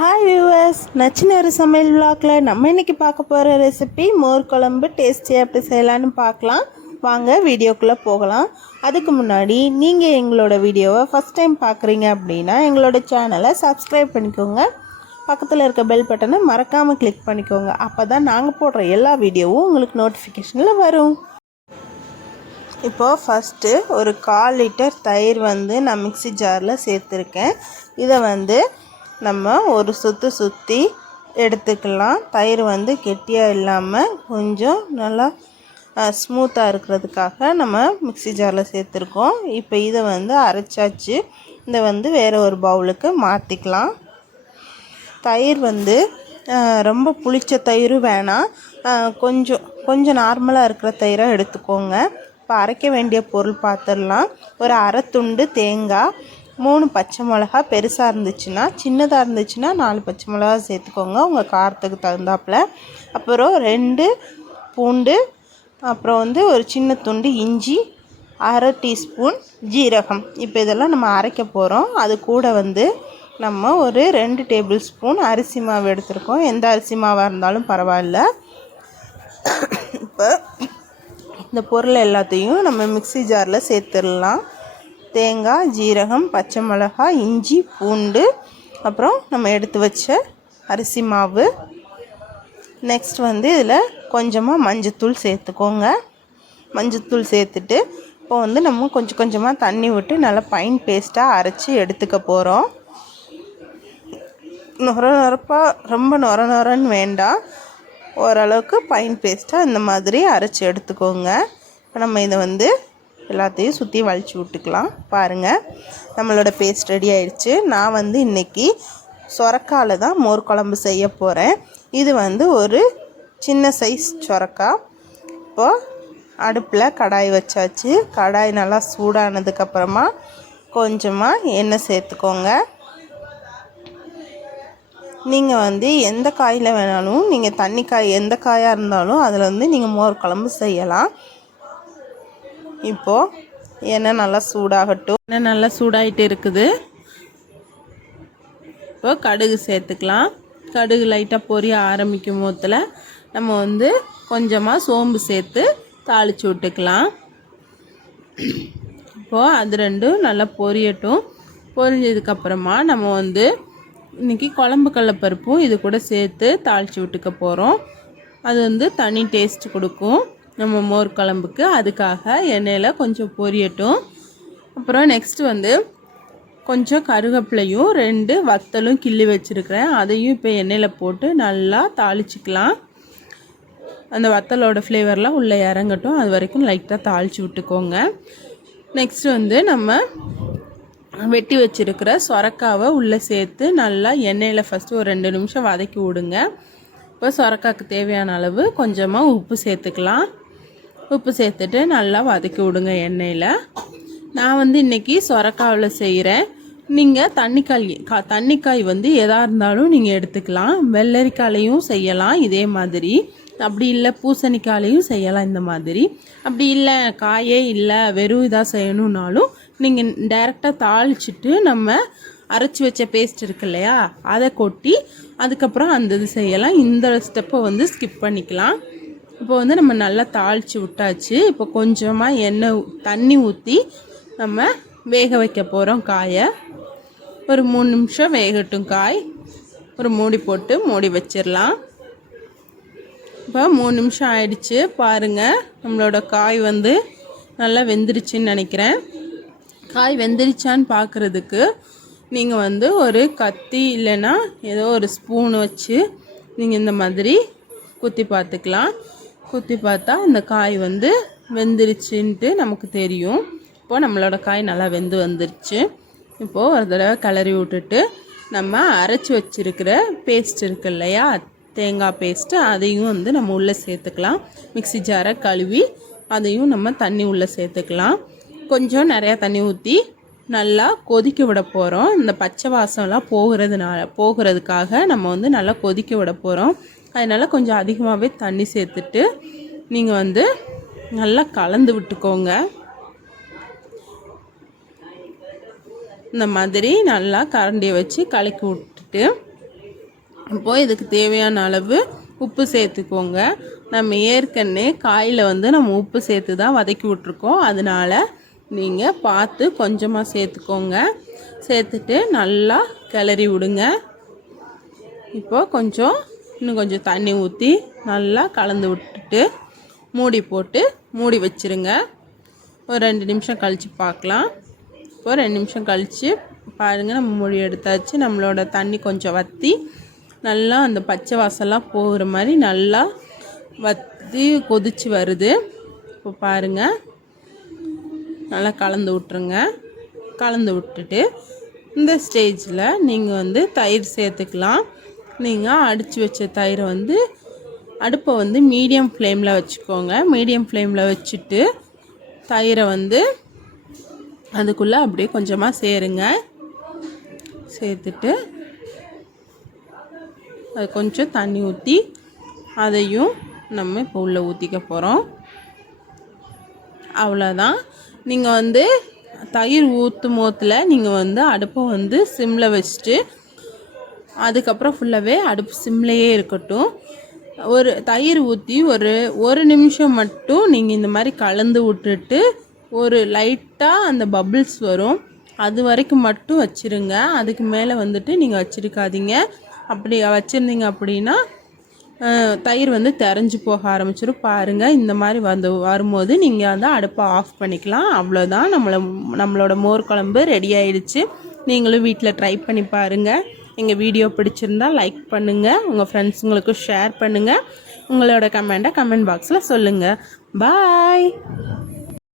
Hi viewers, நச்சினரு சமையல் விளாக்கில் நம்ம இன்றைக்கி பார்க்க போகிற ரெசிபி மோர் குழம்பு. டேஸ்டியாக எப்படி செய்யலான்னு பார்க்கலாம். வாங்க வீடியோக்குள்ளே போகலாம். அதுக்கு முன்னாடி நீங்கள் எங்களோட வீடியோவை ஃபஸ்ட் டைம் பார்க்குறீங்க அப்படின்னா எங்களோட சேனலை சப்ஸ்கிரைப் பண்ணிக்கோங்க. பக்கத்தில் இருக்க பெல் பட்டனை மறக்காமல் கிளிக் பண்ணிக்கோங்க. அப்போ தான் நாங்கள் போடுற எல்லா வீடியோவும் உங்களுக்கு நோட்டிஃபிகேஷனில் வரும். இப்போது ஃபஸ்ட்டு ஒரு 1/4 லிட்டர் தயிர் நான் மிக்ஸி ஜாரில் சேர்த்துருக்கேன். இதை நம்ம ஒரு சுற்றி எடுத்துக்கலாம். தயிர் கெட்டியாக இல்லாமல் கொஞ்சம் நல்லா ஸ்மூத்தாக இருக்கிறதுக்காக நம்ம மிக்ஸி ஜாரில் சேர்த்துருக்கோம். இப்போ இதை அரைச்சாச்சு. இதை வேறு ஒரு பவுலுக்கு மாற்றிக்கலாம். தயிர் ரொம்ப புளிச்ச தயிர் வேணாம், கொஞ்சம் நார்மலாக இருக்கிற தயிராக எடுத்துக்கோங்க. இப்போ அரைக்க வேண்டிய பொருள் பார்த்துடலாம். ஒரு அரை துண்டு தேங்காய், 3 பச்சை மிளகா, பெருசாக இருந்துச்சுன்னா, சின்னதாக இருந்துச்சுன்னா 4 பச்சை மிளகா சேர்த்துக்கோங்க உங்கள் காரத்துக்கு தகுந்தாப்பில். அப்புறம் 2 பூண்டு, அப்புறம் ஒரு சின்ன துண்டு இஞ்சி, அரை டீஸ்பூன் ஜீரகம். இப்போ இதெல்லாம் நம்ம அரைக்க போகிறோம். அது கூட நம்ம ஒரு 2 டேபிள் ஸ்பூன் அரிசி மாவு எடுத்துருக்கோம். எந்த அரிசி மாவாக இருந்தாலும் பரவாயில்ல. இப்போ இந்த பொருள் எல்லாத்தையும் நம்ம மிக்ஸி ஜாரில் சேர்த்துடலாம். தேங்காய், ஜீரகம், பச்சை மிளகாய், இஞ்சி, பூண்டு, அப்புறம் நம்ம எடுத்து வச்ச அரிசி மாவு. நெக்ஸ்ட் இதில் கொஞ்சமாக மஞ்சத்தூள் சேர்த்துக்கோங்க. மஞ்சத்தூள் சேர்த்துட்டு இப்போ நம்ம கொஞ்சம் கொஞ்சமாக தண்ணி விட்டு நல்லா ஃபைன் பேஸ்ட்டாக அரைச்சி எடுத்துக்க போகிறோம். ரொம்ப நொரன்னு வேண்டாம், ஓரளவுக்கு ஃபைன் பேஸ்ட்டாக இந்த மாதிரி அரைச்சி எடுத்துக்கோங்க. இப்போ நம்ம இதை எல்லாத்தையும் சுற்றி வலிச்சு விட்டுக்கலாம். பாருங்கள், நம்மளோட பேஸ்ட் ரெடி ஆயிடுச்சு. நான் இன்றைக்கி சொரக்காயில் தான் மோர் குழம்பு செய்ய போகிறேன். இது ஒரு சின்ன சைஸ் சொரக்காய். இப்போது அடுப்பில் கடாய் வச்சாச்சு. கடாய் நல்லா சூடானதுக்கப்புறமா கொஞ்சமாக எண்ணெய் சேர்த்துக்கோங்க. நீங்கள் எந்த காயில் வேணாலும், நீங்கள் தண்ணி காய் எந்த காயாக இருந்தாலும் அதில் நீங்கள் மோர் குழம்பு செய்யலாம். இப்போது எண்ணெய் நல்லா சூடாகட்டும். எண்ணெய் நல்லா சூடாகிட்டு இருக்குது. இப்போ கடுகு சேர்த்துக்கலாம். கடுகு லைட்டாக பொரிய ஆரம்பிக்கும் போதில் நம்ம கொஞ்சமாக சோம்பு சேர்த்து தாளித்து விட்டுக்கலாம். இப்போது அது ரெண்டும் நல்லா பொரியட்டும். பொரிஞ்சதுக்கப்புறமா நம்ம இன்றைக்கி குழம்பு கடலைப்பருப்பும் இது கூட சேர்த்து தாளித்து விட்டுக்க போகிறோம். அது தனி டேஸ்ட் கொடுக்கும் நம்ம மோர் குழம்புக்கு. அதுக்காக எண்ணெயில் கொஞ்சம் பொரியட்டும். அப்புறம் நெக்ஸ்ட் கொஞ்சம் கருவேப்பிலையும் 2 வத்தலும் கிள்ளி வச்சுருக்கிறேன். அதையும் இப்போ எண்ணெயில் போட்டு நல்லா தாளிச்சிக்கலாம். அந்த வத்தலோட ஃப்ளேவர்லாம் உள்ளே இறங்கட்டும். அது வரைக்கும் லைட்டாக தாளித்து விட்டுக்கோங்க. நெக்ஸ்ட் நம்ம வெட்டி வச்சுருக்கிற சொரக்காவை உள்ளே சேர்த்து நல்லா எண்ணெயில் ஃபஸ்ட்டு ஒரு 2 நிமிஷம் வதக்கி விடுங்க. இப்போ சொரக்காய்க்கு தேவையான அளவு கொஞ்சமாக உப்பு சேர்த்துக்கலாம். உப்பு சேர்த்துட்டு நல்லா வதக்கி விடுங்க எண்ணெயில். நான் இன்றைக்கி சொரக்காவில் செய்கிறேன். நீங்கள் தண்ணிக்காய் எதாக இருந்தாலும் நீங்கள் எடுத்துக்கலாம். வெள்ளரிக்காலையும் செய்யலாம் இதே மாதிரி. அப்படி இல்லை பூசணிக்காலையும் செய்யலாம் இந்த மாதிரி. அப்படி இல்லை காயே இல்லை வெறும் இதாக செய்யணுன்னாலும் நீங்கள் டைரெக்டாக தாளிச்சிட்டு நம்ம அரைச்சி வச்ச பேஸ்ட் இருக்கு இல்லையா, அதை கொட்டி அதுக்கப்புறம் அந்த இது செய்யலாம். இந்த ஸ்டெப்பை ஸ்கிப் பண்ணிக்கலாம். இப்போ நம்ம நல்லா தாளித்து விட்டாச்சு. இப்போ கொஞ்சமாக தண்ணி ஊற்றி நம்ம வேக வைக்க போகிறோம் காயை. ஒரு 3 நிமிஷம் வேகட்டும் காய். ஒரு மூடி போட்டு மூடி வச்சிடலாம். இப்போ 3 நிமிஷம் ஆயிடுச்சு. பாருங்கள், நம்மளோட காய் நல்லா வெந்துருச்சுன்னு நினைக்கிறேன். காய் வெந்துருச்சான்னு பார்க்குறதுக்கு நீங்கள் ஒரு கத்தி இல்லைன்னா ஏதோ ஒரு ஸ்பூன் வச்சு நீங்கள் இந்த மாதிரி குத்தி பார்த்துக்கலாம். குத்தி பார்த்தா அந்த காய் வெந்துருச்சுன்ட்டு நமக்கு தெரியும். இப்போது நம்மளோட காய் நல்லா வந்துருச்சு. இப்போது ஒரு தடவை கிளறி விட்டுட்டு நம்ம அரைச்சி வச்சுருக்கிற பேஸ்ட் இருக்கு இல்லையா, தேங்காய் பேஸ்ட்டு, அதையும் நம்ம உள்ளே சேர்த்துக்கலாம். மிக்ஸி ஜாரை கழுவி அதையும் நம்ம தண்ணி உள்ளே சேர்த்துக்கலாம். கொஞ்சம் நிறையா தண்ணி ஊற்றி நல்லா கொதிக்க விட போகிறோம். இந்த பச்சை வாசம்லாம் போகிறதுக்காக நம்ம நல்லா கொதிக்க விட போகிறோம். அதனால் கொஞ்சம் அதிகமாகவே தண்ணி சேர்த்துட்டு நீங்கள் நல்லா கலந்து விட்டுக்கோங்க. இந்த மாதிரி நல்லா கரண்டியை வச்சு கலக்கி விட்டுட்டு இப்போது இதுக்கு தேவையான அளவு உப்பு சேர்த்துக்கோங்க. நம்ம ஏற்கனவே காயில் வந்து நம்ம உப்பு சேர்த்து தான் வதக்கி விட்ருக்கோம். அதனால் நீங்கள் பார்த்து கொஞ்சமாக சேர்த்துக்கோங்க. சேர்த்துட்டு நல்லா கிளறி விடுங்க. இப்போது இன்னும் கொஞ்சம் தண்ணி ஊற்றி நல்லா கலந்து விட்டுட்டு மூடி போட்டு மூடி வச்சுருங்க. ஒரு 2 நிமிஷம் கழித்து பார்க்கலாம். இப்போ 2 நிமிஷம் கழித்து பாருங்கள், நம்ம மூடி எடுத்தாச்சு. நம்மளோட தண்ணி கொஞ்சம் வற்றி நல்லா அந்த பச்சை வாசம்லாம் போகிற மாதிரி நல்லா வற்றி கொதிச்சு வருது. இப்போ பாருங்கள், நல்லா கலந்து விட்ருங்க. கலந்து விட்டுட்டு இந்த ஸ்டேஜில் நீங்கள் வந்து தயிர் சேர்த்துக்கலாம். நீங்கள் அடித்து வச்ச தயிரை வந்து அடுப்பை வந்து மீடியம் ஃப்ளேமில் வச்சுக்கோங்க. மீடியம் ஃப்ளேமில் வச்சுட்டு தயிரை வந்து அதுக்குள்ளே அப்படியே கொஞ்சமாக சேருங்க. சேர்த்துட்டு அது கொஞ்சம் தண்ணி ஊற்றி அதையும் நம்ம இப்போ உள்ளே ஊற்றிக்க போகிறோம். அவ்வளோதான். நீங்கள் வந்து தயிர் ஊற்றும் போதில் நீங்கள் வந்து அடுப்பை வந்து சிம்மில் வச்சுட்டு அதுக்கப்புறம் ஃபுல்லாகவே அடுப்பு சிம்லேயே இருக்கட்டும். ஒரு தயிர் ஊற்றி ஒரு நிமிஷம் மட்டும் நீங்கள் இந்த மாதிரி கலந்து விட்டுட்டு ஒரு லைட்டாக அந்த பபிள்ஸ் வரும், அது வரைக்கும் மட்டும் வச்சுருங்க. அதுக்கு மேலே வந்துட்டு நீங்கள் வச்சுருக்காதீங்க. அப்படி வச்சுருந்தீங்க அப்படின்னா தயிர் வந்து தெரிஞ்சு போக ஆரம்பிச்சிடும். பாருங்கள், இந்த மாதிரி வரும்போது நீங்கள் வந்து அடுப்பை ஆஃப் பண்ணிக்கலாம். அவ்வளோதான், நம்மளோட மோர் குழம்பு ரெடி ஆயிடுச்சு. நீங்களும் வீட்டில் ட்ரை பண்ணி பாருங்கள். எங்கள் வீடியோ பிடிச்சிருந்தால் லைக் பண்ணுங்கள், உங்கள் ஃப்ரெண்ட்ஸுங்களுக்கும் ஷேர் பண்ணுங்கள். உங்களோட கமெண்ட்டை கமெண்ட் பாக்ஸில் சொல்லுங்கள். பாய்.